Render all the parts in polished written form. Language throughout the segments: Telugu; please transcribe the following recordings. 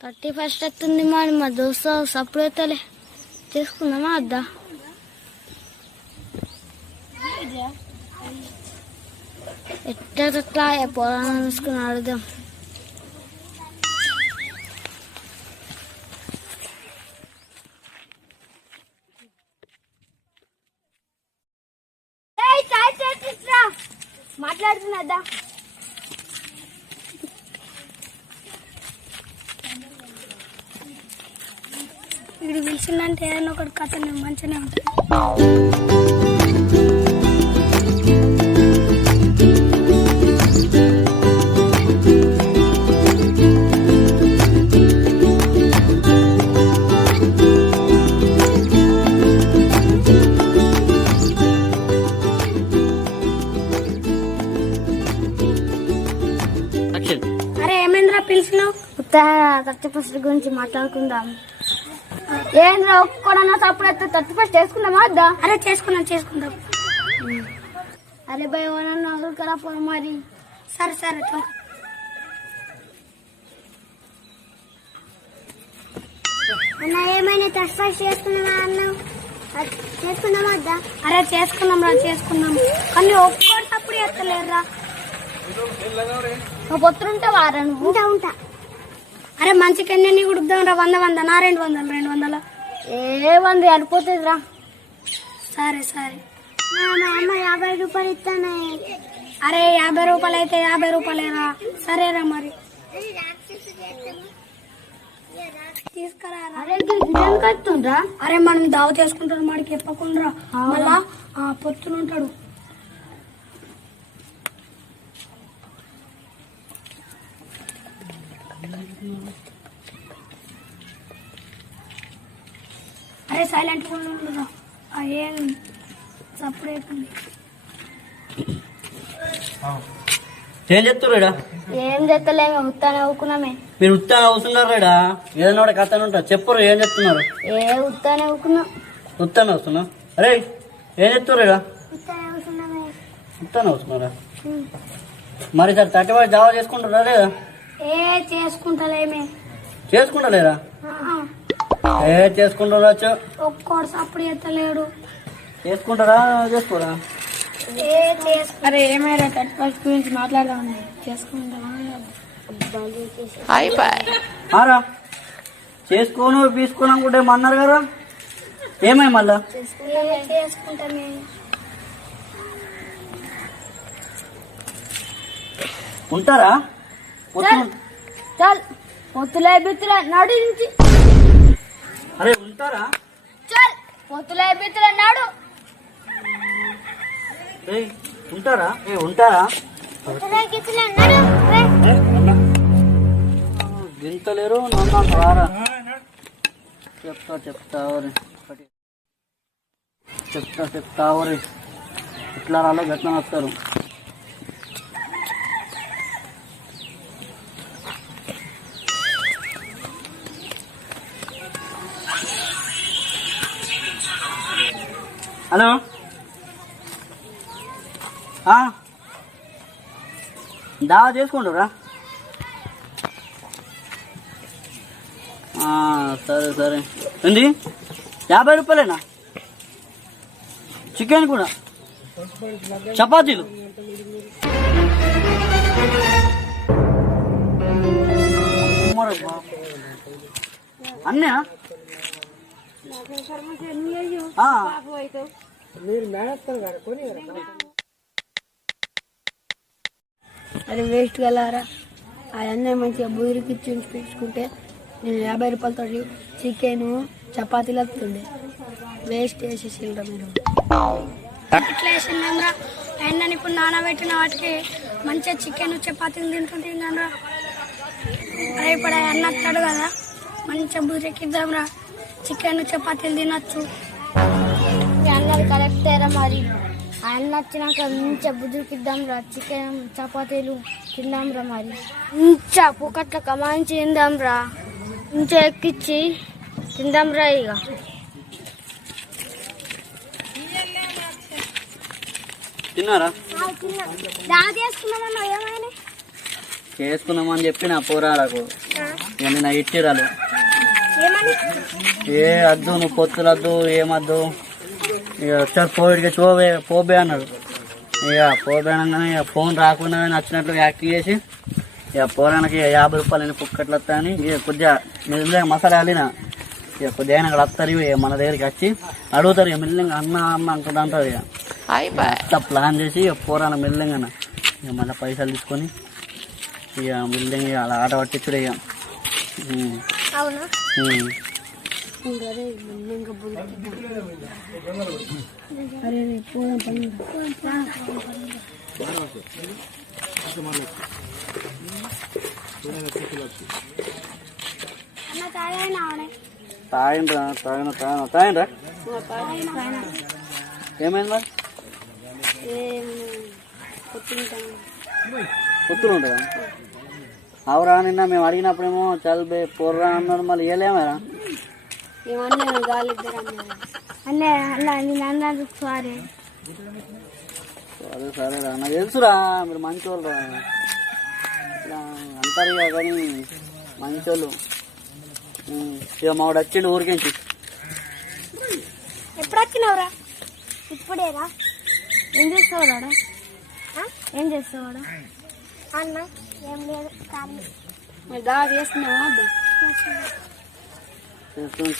31 వస్తుంది మరి మా దోస్తు సప్పుడు అవుతలే చేసుకుందామా వద్దా ఎట్లా పొలాన్ని చూసుకుని అడుగుదాం మాట్లాడుతున్నా వీడు పిలిచిందంటే ఏదైనా ఒకటి కథ మంచిగానే ఉంటుంది అరే ఏమేంద్రా పిలిచినావు 31 గురించి మాట్లాడుకుందాం ఏంద్రా ఒక్కడన్నా సప్పుడు అయితే 31 చేసుకుందామా వద్దా అరే చేసుకుందాం అరే భయ నన్ను వదులుకరా పో మరి సరే అన్న ఏమైనా 31 చేసుకున్నావా అన్నావు చేసుకుందామా వద్దా అరే చేసుకుందాం కానీ ఒక్కటి తప్పుడు ఎత్తలేరురా నువ్వు పొత్తుంటావా ఉంటా అరే మంచికి ఎన్ని కుడుకుదాం రా 100 నా 200 ఏ 100 అడిపోతుంది రా సరే అమ్మ 50 రూపాయలు ఇస్తానే అరే 50 రూపాయలు అయితే 50 రూపాయలేరా సరేరా మరి తీసుకురా అరే మనం దావ చేసుకుంటాడు మాడికి చెప్పకుండా మళ్ళా పొత్తునుంటాడు అరే సైలెంట్ గా ఏం సపరేట్ ఏం చెప్తుర్రా ఏం చెప్తలేము ఉత్తానే ఊకున్నామే మీరు ఉత్తానే అవుతున్నారా ఏదైనా కూడా కథ ఉంటా చెప్పురు ఏం చెప్తున్నారు ఉత్తానే అవుతున్నా అరే ఏం చెప్తుర్రా ఉత్తానే అవుతున్నారా మరి సార్ 31 జావా చేసుకుంటారా లేదా చేసుకుంటలేరా చేసుకుంటారా ఒక్కడు సప్పుడు ఎత్తలేడు చేసుకుంటారా చేసుకోరా అరే ఏమైనా 31 గురించి మాట్లాడదాం చేసుకుంటారా చేసుకోను తీసుకోనుకుంటే ఏమన్నారు కదా ఏమై మళ్ళా చేసుకుంటామే ఉంటారా చల్ పొత్తులే బిత్తులే నాడు నుంచి అరే ఉంటారా చల్ పొత్తులే బిత్తులే నాడు ఉంటారా గింతలేరు నన్ను రారా చెప్తా ఇట్లా రాలో గట్ల వస్తారు హలో దావా చేసుకుంటారా సరే ఏంది 50 రూపాయలేనా చికెన్ కూడా చపాతీలు అన్నా అది వేస్ట్ గలారా అవన్నీ మంచిగా బుదిరికి పెంచుకుంటే నేను 50 రూపాయలతో చికెన్ చపాతీలు వస్తుండే వేస్ట్ వేసేసిండ్రా మీరు ఇట్లా వేసిండ్రా అయినా ఇప్పుడు నానబెట్టిన వాటికి మంచిగా చికెన్ చపాతీలు తింటుంటే రా అరే ఇప్పుడు అన్న వస్తాడు కదా మంచిగా బుదిరికిద్దాంరా చికెన్ చపాతీలు తినొచ్చు అన్నది కరెక్టేరా మరి ఆయన వచ్చినాక మంచిగా బుదిరికిద్దాం రా చికెన్ చపాతీలు తిందాం రా మరి మంచిగా పుకట్ల కమాయించి తిందాం రా మంచిగా ఎక్కిచ్చి తిందాం రా ఇక తిన్నారా దాని చేసుకున్నామన్నా ఏమైనా చేసుకున్నామని చెప్పి నా పోరాలకు ఇక నిన్న ఇచ్చిరాలు ఏమని ఏ వద్దు నువ్వు పొత్తులు వద్దు ఏమద్దు ఇక ఒకసారి పోయిడికి పోబే అన్నాడు. ఇక పోబే అనగానే ఇక ఫోన్ రాకుండా నచ్చినట్లు యాక్టివ్ చేసి ఇక పోరానికి 50 రూపాయలు పుక్కట్లు వస్తాయని ఇక కొద్దిగా మెల్లగా మసాలా అల్లిన ఇక కొద్దిగా అక్కడ వస్తారు ఇక మన దగ్గరికి వచ్చి అడుగుతారు ఇక మెల్లగా అన్న అమ్మ అనుకుంటా అంటారు. ఇక అంతా ప్లాన్ చేసి ఇక పోరాన మెల్లగా ఇక మళ్ళీ పైసలు తీసుకొని ఇక మెల్లగా అలా ఆట పట్టించుడు ఇక అవునా అరే తాగిండ్రా తాగిండ్రా ఏమైందా పొత్తులు ఉంటుందా? అవురా నిన్న మేము అడిగినప్పుడేమో చల్బే పోర్రా అన్నారు, మళ్ళీ ఏలేమరా? సరే సరేరా నాకు తెలుసురా మీరు మంచోళ్ళు రా, ఇట్లా అంటారు ఇక కానీ మంచోళ్ళు. ఇక మావాడు వచ్చిండు ఊరికించి. ఎప్పుడు వచ్చినావురా? ఇప్పుడేరా? ఏం చేస్తావాడా? ఏం చేస్తావాడా? అన్న ఏం లేదు కానీ దారి చేస్తున్నావా?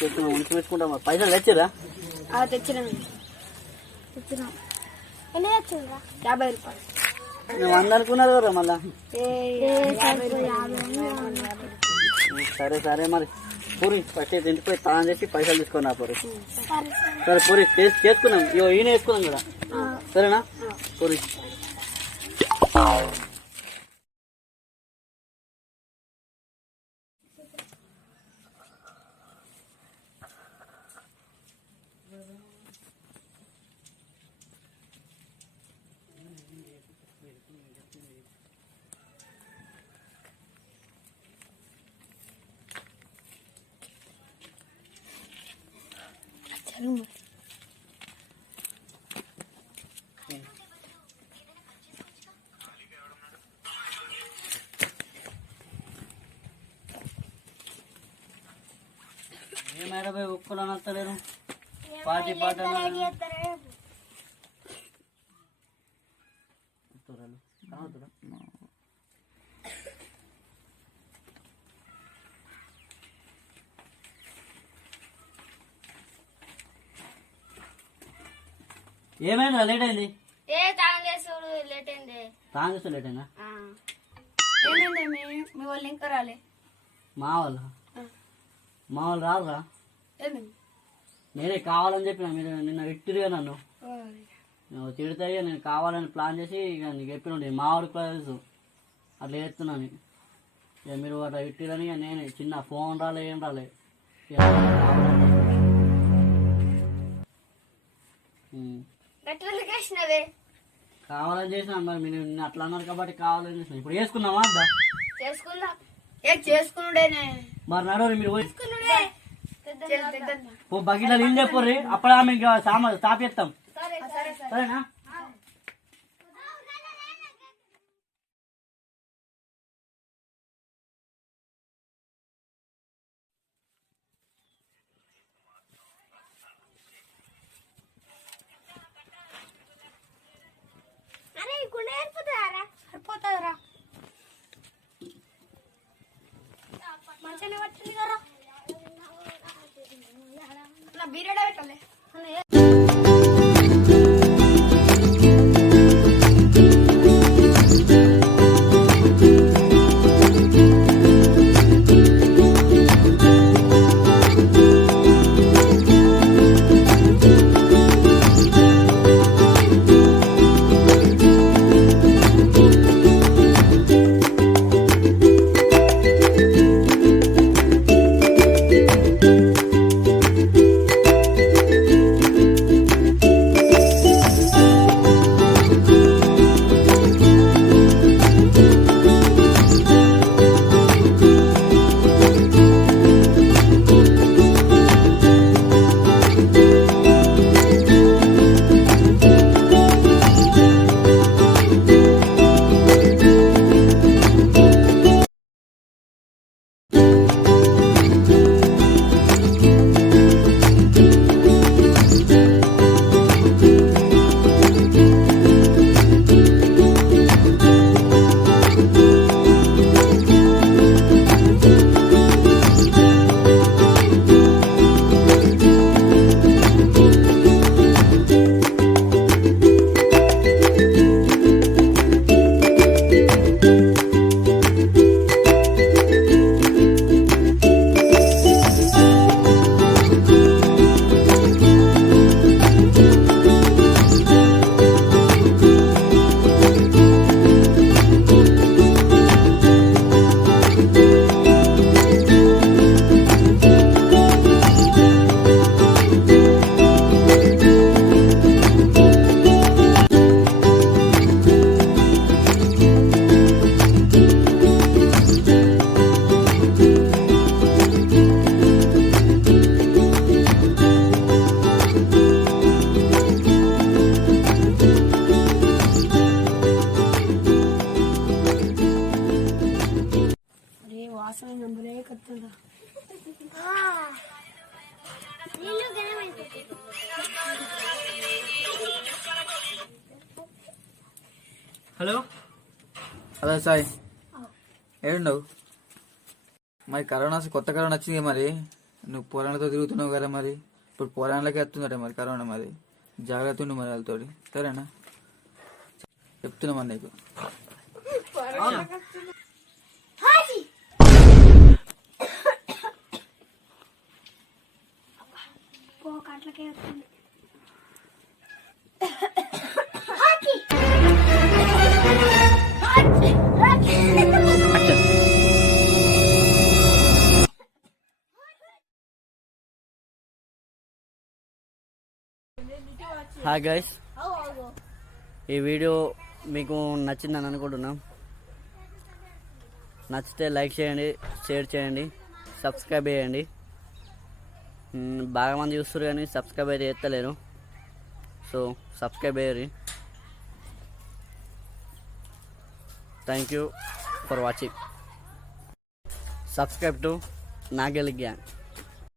చేస్తున్నాం ఉంచి పెట్టుకుంటాం. పైసలు తెచ్చిరా? తెచ్చినాం. ఎన్ని తెచ్చిండ్రా? 50 రూపాయలు. మేము 100 అనుకున్నారు కదా మళ్ళా. సరే సరే మరి పూరి ఫస్ట్ ఇంటిపోయి తాను చేసి పైసలు తీసుకున్నా పూరి. సరే పూరి చేసుకున్నాం. ఇగో ఈయన వేసుకున్నాం కదా, సరేనా పూరి? ఏమైనా ఉప్పులు అనత్తలేరు పాటి పాట ఏమైందా? లేట్ అయింది. లేట్ అయింది. తాగేస్తా లేట్ అయిందా? మీ వాళ్ళు ఇంకా రాలే. మా వాళ్ళు రారురా. నేనే కావాలని చెప్పిన, మీరు నిన్న విట్టిరుగా నన్ను తిడతాయి. నేను కావాలని ప్లాన్ చేసి ఇక నీకు చెప్పినండి. మా వాడికి కూడా తెలుసు అట్లా చేస్తున్నాను. ఇక మీరు అట్లా విట్టిరని ఇక నేనే చిన్న ఫోన్ రాలే ఏం రాలే. కావాలని చేసిన మరి మీరు నిన్న అట్లా అన్నారు కాబట్టి కావాలని చేసిన. ఇప్పుడు చేసుకున్నామా? చేసుకున్నాడే మరి నడవరు మీరు బగిలో నీళ్ళు చెప్పర్రి, అప్పుడు ఆమె సామాన్ తాపేస్తాం. సరేనా? సరిపోతుందిరా. మంచిగా పట్టింది కదా బీరేడా పెట్టాలి. అసలు నంబరే కత్తుందా హలో హలో సాయి ఏడున్నావు మరి కొత్త కరోనా వచ్చింది మరి నువ్వు పోరాళ్ళతో తిరుగుతున్నావు కదా మరి ఇప్పుడు పోరాళ్ళకే వస్తుందట మరి కరోనా మరి జాగ్రత్త ఉండు మరి వాళ్ళతో సరేనా చెప్తున్నా మరి నీకు హాయ్ గైస్, ఈ వీడియో మీకు నచ్చిందని అనుకుంటున్నాం. నచ్చితే లైక్ చేయండి, షేర్ చేయండి, సబ్స్క్రైబ్ చేయండి. బాగా మంది చూస్తారు కానీ సబ్స్క్రైబ్ అయితే చేస్తలేరు. సో సబ్స్క్రైబ్ చేయరు. Thank you for watching. Subscribe to Nagel gang.